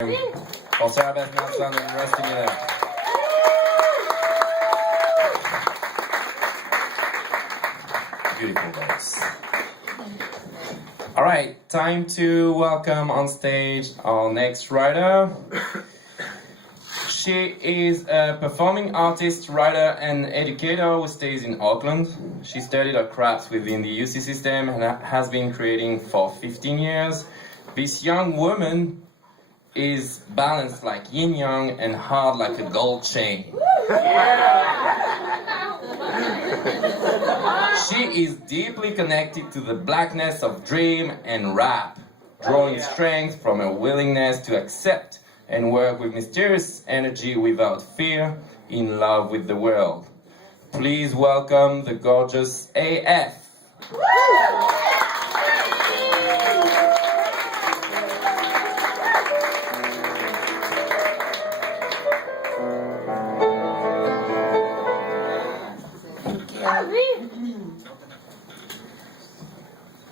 For Sarah Beth Nelson and the rest of you there. Beautiful voice. All right, time to welcome on stage our next writer. She is a performing artist, writer, and educator who stays in Auckland. She studied her crafts within the UC system and has been creating for 15 years. This young woman is balanced like yin-yang and hard like a gold chain. She is deeply connected to the blackness of dream and rap, drawing strength from a willingness to accept and work with mysterious energy without fear, in love with the world. Please welcome the gorgeous AF.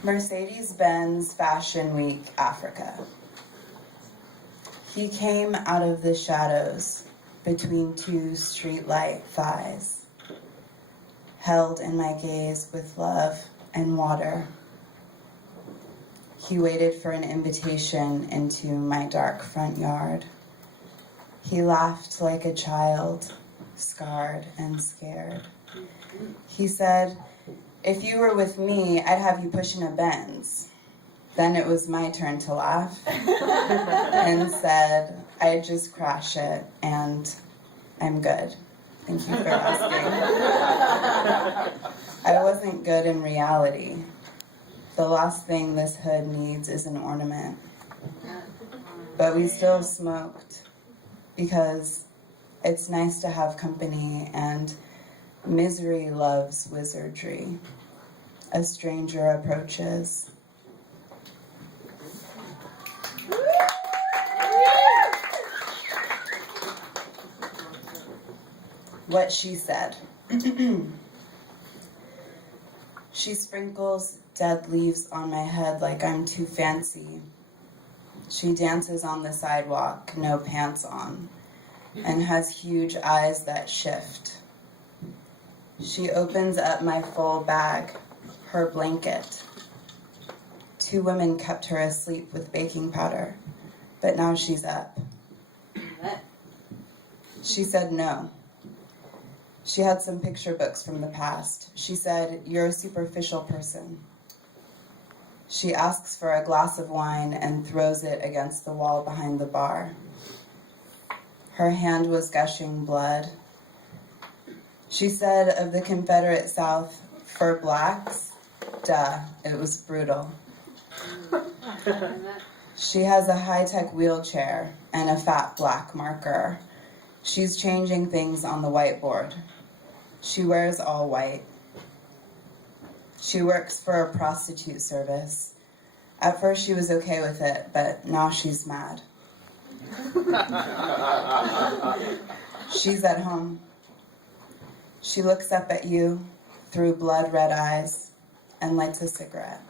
Mercedes-Benz Fashion Week, Africa. He came out of the shadows between two streetlight thighs, held in my gaze with love and water. He waited for an invitation into my dark front yard. He laughed like a child, scarred and scared. He said, "If you were with me, I'd have you pushing a BENZ." Then it was my turn to laugh and said, "I'd just crash it and I'm good. Thank you for asking." I wasn't good in reality. The last thing this hood needs is an ornament. But we still smoked because it's nice to have company and misery loves wizardry. A stranger approaches. What she said. She sprinkles dead leaves on my head like I'm too fancy. She dances on the sidewalk, no pants on, and has huge eyes that shift. She opens up my full bag, her blanket. Two women kept her asleep with baking powder, but now she's up. She said no. She had some picture books from the past. She said, "You're a superficial person." She asks for a glass of wine and throws it against the wall behind the bar. Her hand was gushing blood. She said of the Confederate South, "For blacks, duh, it was brutal." She has a high-tech wheelchair and a fat black marker. She's changing things on the whiteboard. She wears all white. She works for a prostitute service. At first she was okay with it, but now she's mad. She's at home. She looks up at you through blood-red eyes and lights a cigarette.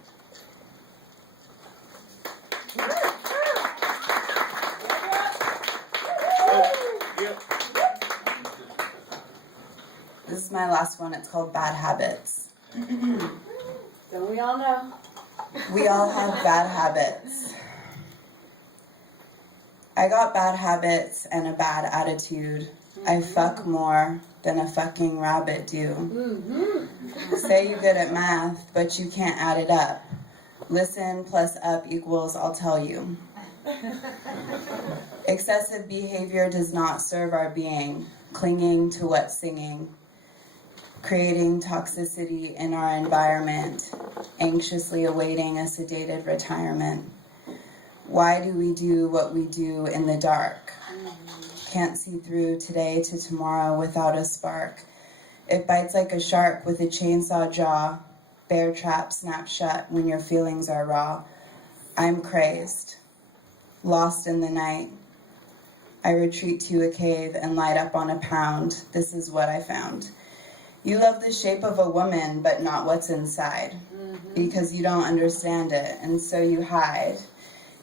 This is my last one. It's called Bad Habits. Don't we all know? We all have bad habits. I got bad habits and a bad attitude. I fuck more than a fucking rabbit do. Say you're good at math, but you can't add it up. Listen plus up equals I'll tell you. Excessive behavior does not serve our being, clinging to what's singing, creating toxicity in our environment, anxiously awaiting a sedated retirement. Why do we do what we do in the dark? Can't see through today to tomorrow without a spark. It bites like a shark with a chainsaw jaw. Bear trap snap shut when your feelings are raw. I'm crazed, lost in the night. I retreat to a cave and light up on a pound. This is what I found. You love the shape of a woman, but not what's inside, because you don't understand it, and so you hide.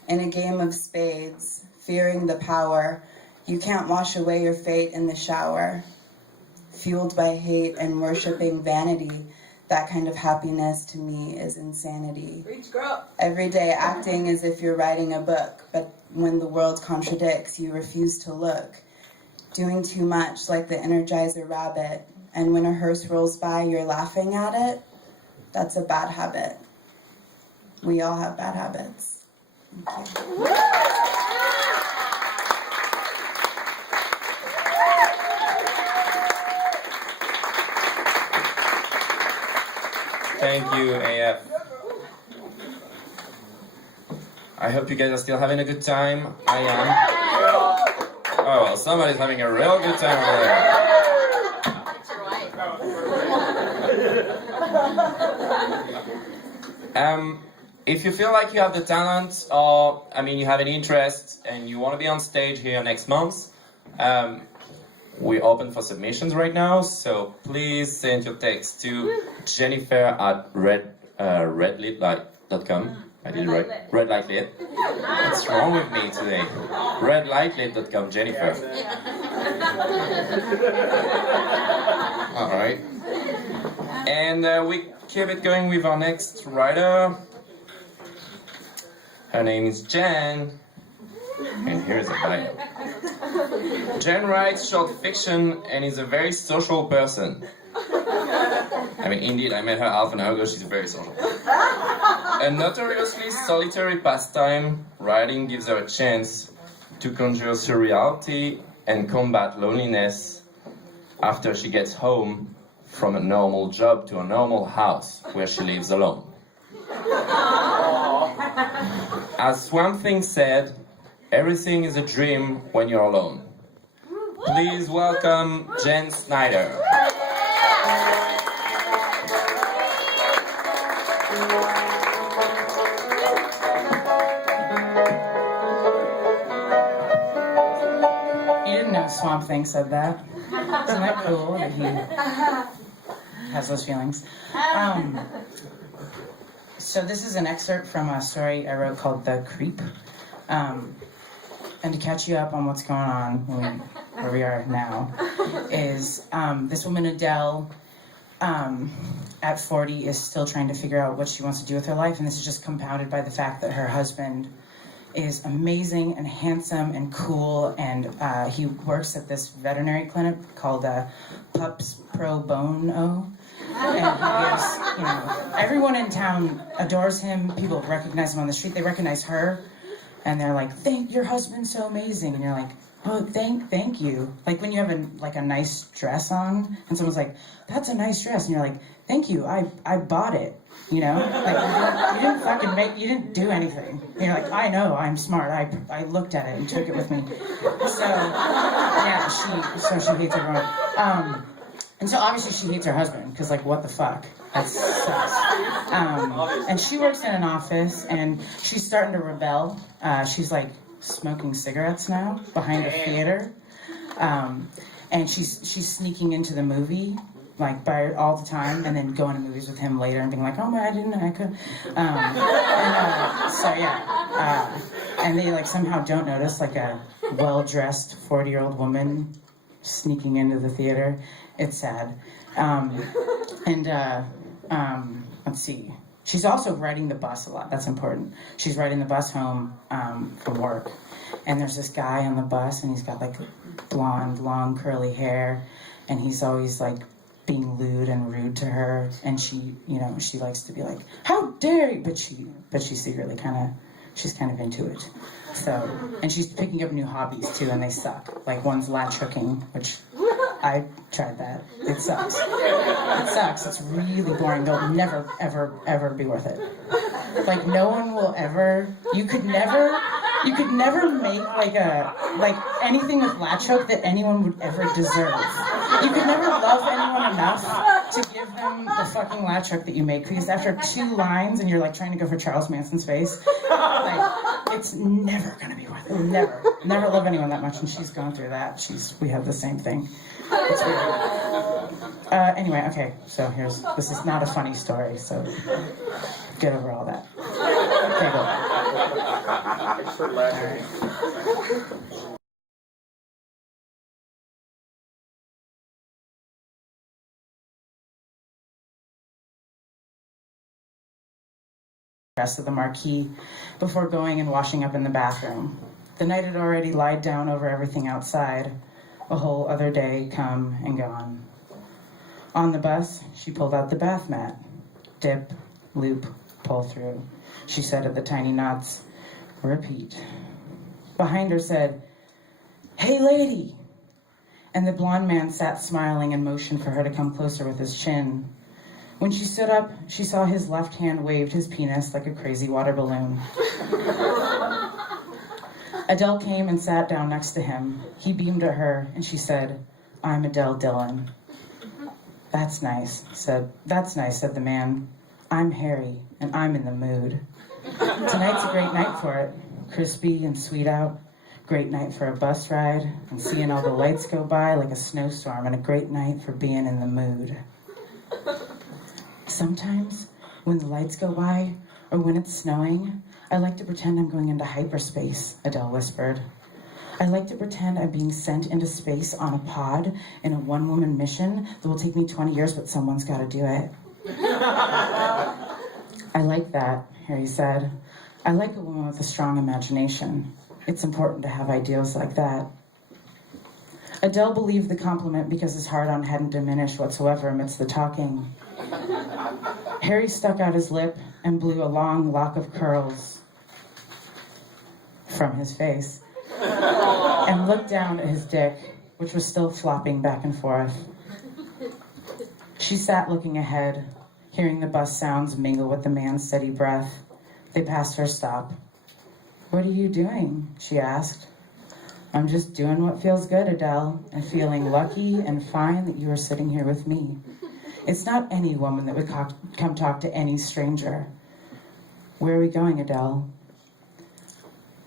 In a game of spades, fearing the power. You can't wash away your fate in the shower. Fueled by hate and worshiping vanity, that kind of happiness to me is insanity. Reach, girl. Every day acting as if you're writing a book, but when the world contradicts, you refuse to look. Doing too much like the Energizer rabbit, and when a hearse rolls by, you're laughing at it. That's a bad habit. We all have bad habits. Thank you. Thank you, AF. I hope you guys are still having a good time. I am. Oh, well, somebody's having a real good time over there. If you feel like you have the talent, or, you have an interest, and you want to be on stage here next month, we're open for submissions right now, so please send your text to jennifer@redlightlit.com. I did it right. Redlightlit. What's wrong with me today? Redlightlit.com, Jennifer. Alright. And we keep it going with our next writer. Her name is Jen. And here's a bio. Jen writes short fiction and is a very social person. Indeed, I met her half an hour ago, she's very social. A notoriously solitary pastime, writing gives her a chance to conjure surreality and combat loneliness after she gets home from a normal job to a normal house where she lives alone. As Swamp Thing said, everything is a dream when you're alone. Please welcome Jen Snyder. You didn't know Swamp Thing said that. Isn't that cool that he has those feelings? So this is an excerpt from a story I wrote called The Creep. And to catch you up on what's going on where we are now, is this woman Adele, at 40, is still trying to figure out what she wants to do with her life, and this is just compounded by the fact that her husband is amazing and handsome and cool, and he works at this veterinary clinic called Pups Pro Bono. And he gives, everyone in town adores him. People recognize him on the street. They recognize her. And they're like, your husband's so amazing. And you're like, oh, thank you. Like when you have a nice dress on, and someone's like, that's a nice dress. And you're like, thank you, I bought it. Like you didn't do anything. And you're like, I know, I'm smart. I looked at it and took it with me. So, yeah, she hates everyone. And so obviously she hates her husband, because what the fuck? That sucks. And she works in an office, and she's starting to rebel. She's smoking cigarettes now behind a theater. And she's sneaking into the movie, by all the time, and then going to movies with him later and being like, oh, I didn't know I could. And they somehow don't notice a well-dressed 40-year-old woman sneaking into the theater. It's sad. Let's see. She's also riding the bus a lot. That's important. She's riding the bus home from work. And there's this guy on the bus, and he's got blonde, long, curly hair. And he's always being lewd and rude to her. And she likes to be like, how dare you? But she secretly she's kind of into it. So, and she's picking up new hobbies too, and they suck. One's latch hooking, which I tried that. It sucks. It's really boring. They'll never, ever, ever be worth it. No one will ever. You could never make anything with latch hook that anyone would ever deserve. You could never love anyone enough to give them the fucking latch hook that you make, because after 2 lines and you're trying to go for Charles Manson's face, it's never gonna be worth it. Never love anyone that much, and she's gone through that. We have the same thing. It's weird. Anyway, okay, so this is not a funny story, so get over all that. Okay, go. Thanks for laughing. Rest of the marquee before going and washing up in the bathroom. The night had already lied down over everything outside, a whole other day come and gone. On the bus, she pulled out the bath mat. Dip, loop, pull through. She said at the tiny knots, repeat. Behind her said, "Hey lady!" And the blonde man sat smiling and motioned for her to come closer with his chin. When she stood up, she saw his left hand waved his penis like a crazy water balloon. Adele came and sat down next to him. He beamed at her, and she said, "I'm Adele Dillon." That's nice, said the man. "I'm Harry, and I'm in the mood. Tonight's a great night for it. Crispy and sweet out. Great night for a bus ride, and seeing all the lights go by like a snowstorm, and a great night for being in the mood." Sometimes, when the lights go by, or when it's snowing, I like to pretend I'm going into hyperspace, Adele whispered. I like to pretend I'm being sent into space on a pod in a one-woman mission that will take me 20 years, but someone's got to do it. I like that, Harry said. I like a woman with a strong imagination. It's important to have ideals like that. Adele believed the compliment because his hard-on hadn't diminished whatsoever amidst the talking. Harry stuck out his lip and blew a long lock of curls from his face and looked down at his dick, which was still flopping back and forth. She sat looking ahead, hearing the bus sounds mingle with the man's steady breath. They passed her stop. "What are you doing?" she asked. "I'm just doing what feels good, Adele, and feeling lucky and fine that you are sitting here with me. It's not any woman that would come talk to any stranger." "Where are we going, Adele?"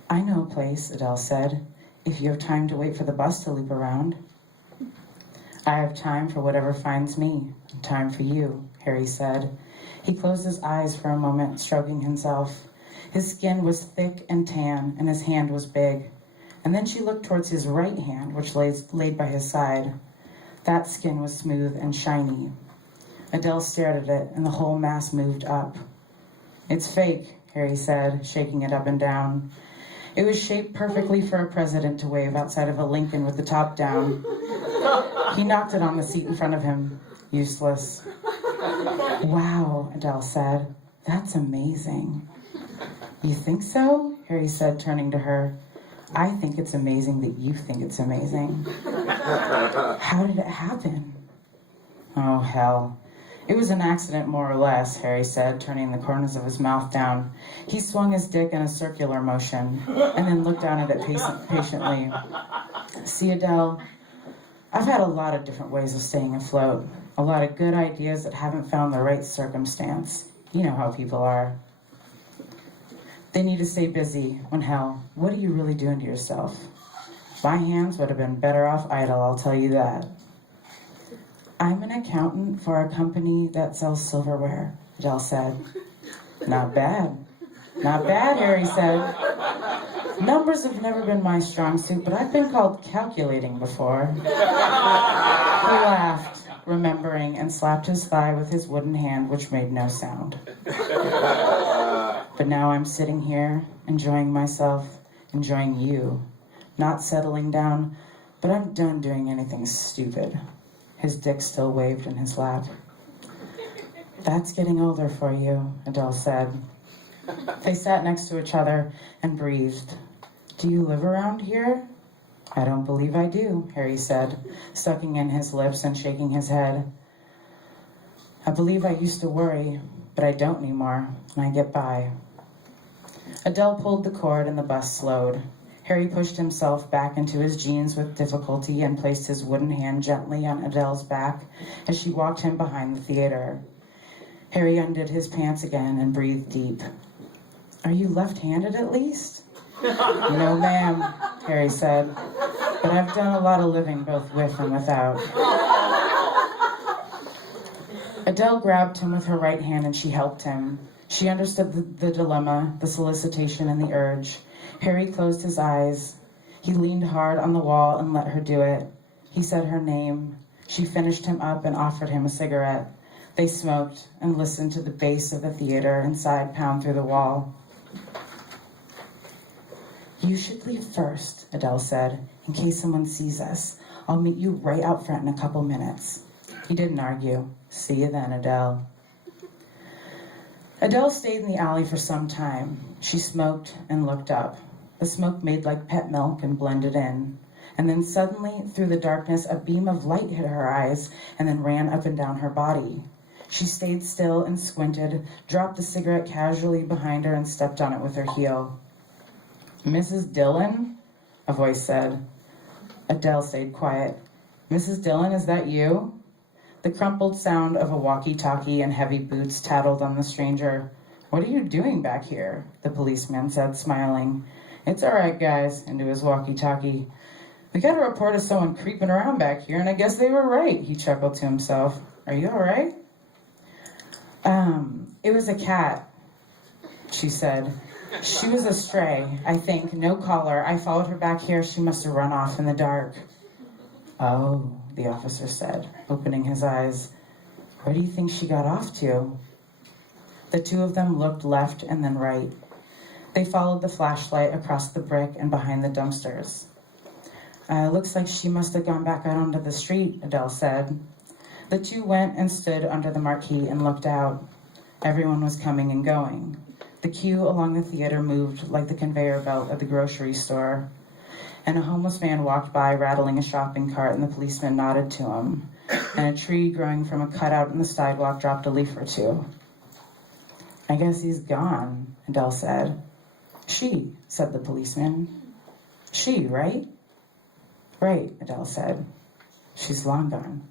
"I know a place," Adele said, "if you have time to wait for the bus to loop around." "I have time for whatever finds me, and time for you," Harry said. He closed his eyes for a moment, stroking himself. His skin was thick and tan, and his hand was big. And then she looked towards his right hand, which laid by his side. That skin was smooth and shiny. Adele stared at it, and the whole mass moved up. "It's fake," Harry said, shaking it up and down. It was shaped perfectly for a president to wave outside of a Lincoln with the top down. He knocked it on the seat in front of him. Useless. "Wow," Adele said. "That's amazing." "You think so?" Harry said, turning to her. "I think it's amazing that you think it's amazing." "How did it happen?" "Oh, hell. It was an accident, more or less," Harry said, turning the corners of his mouth down. He swung his dick in a circular motion, and then looked down at it patiently. "See, Adele, I've had a lot of different ways of staying afloat. A lot of good ideas that haven't found the right circumstance. You know how people are. They need to stay busy, when hell, what are you really doing to yourself? My hands would have been better off idle, I'll tell you that." "I'm an accountant for a company that sells silverware," Adele said. "Not bad. Not bad," Harry said. "Numbers have never been my strong suit, but I've been called calculating before." He laughed, remembering, and slapped his thigh with his wooden hand, which made no sound. "But now I'm sitting here, enjoying myself, enjoying you, not settling down, but I'm done doing anything stupid." His dick still waved in his lap. "That's getting older for you," Adele said. They sat next to each other and breathed. "Do you live around here?" "I don't believe I do," Harry said, sucking in his lips and shaking his head. "I believe I used to worry, but I don't anymore, and I get by." Adele pulled the cord and the bus slowed. Harry pushed himself back into his jeans with difficulty and placed his wooden hand gently on Adele's back as she walked him behind the theater. Harry undid his pants again and breathed deep. "Are you left-handed at least?" "No, ma'am," Harry said, "but I've done a lot of living both with and without." Adele grabbed him with her right hand and she helped him. She understood the dilemma, the solicitation, and the urge. Harry closed his eyes. He leaned hard on the wall and let her do it. He said her name. She finished him up and offered him a cigarette. They smoked and listened to the bass of the theater inside pound through the wall. "You should leave first," Adele said, "in case someone sees us. I'll meet you right out front in a couple minutes." He didn't argue. "See you then, Adele." Adele stayed in the alley for some time. She smoked and looked up. The smoke made like pet milk and blended in. And then suddenly, through the darkness, a beam of light hit her eyes and then ran up and down her body. She stayed still and squinted, dropped the cigarette casually behind her and stepped on it with her heel. "Mrs. Dillon?" a voice said. Adele stayed quiet. "Mrs. Dillon, is that you?" The crumpled sound of a walkie-talkie and heavy boots tattled on the stranger. "What are you doing back here?" the policeman said, smiling. "It's all right, guys," into his walkie-talkie. "We got a report of someone creeping around back here, and I guess they were right," he chuckled to himself. "Are you all right?" It was a cat," she said. "She was a stray, I think, no collar. I followed her back here. She must have run off in the dark." "Oh," the officer said, opening his eyes. "Where do you think she got off to?" The two of them looked left and then right. They followed the flashlight across the brick and behind the dumpsters. Looks like she must have gone back out onto the street," Adele said. The two went and stood under the marquee and looked out. Everyone was coming and going. The queue along the theater moved like the conveyor belt at the grocery store. And a homeless man walked by rattling a shopping cart, and the policeman nodded to him. And a tree growing from a cutout in the sidewalk dropped a leaf or two. "I guess he's gone," Adele said. "She," said the policeman. "She, right?" "Right," Adele said. "She's long gone."